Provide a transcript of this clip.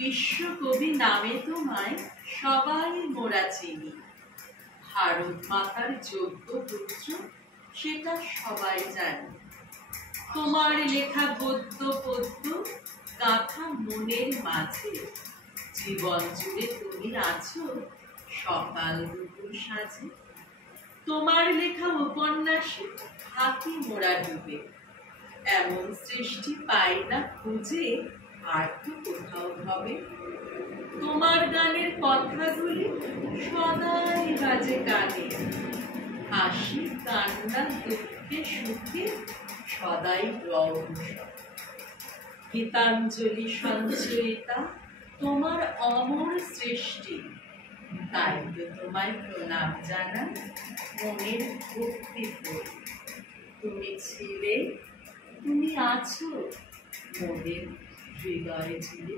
বিশ্বকবি নামে তোমায় সবাই মোরা চিনি। ভারত মাতার যোগ্য পুত্র সেটা সবাই জানে। তোমার লেখা গদ্য পদ্য গাথা মনের মাঝে, জীবন জুড়ে তুমি আছো সকাল দুপুর সাজে। তোমার লেখা উপন্যাসে হাতি মোরা ডুবে, এমন সৃষ্টি পাই না খুঁজে আর তো কোথাও হবে। তোমার গানের কথাগুলি সদাই বাজে কানে, হাসি কান্না দুঃখে সুখে সদাই রহস্য। গীতাঞ্জলি সঞ্চয়িতা তোমার অমর সৃষ্টি, তাই তো তোমায় প্রণাম জানাই মনের ভক্তি ভরে। তুমি ছিলে, তুমি আছো মোদের হৃদয়ে জুড়ে।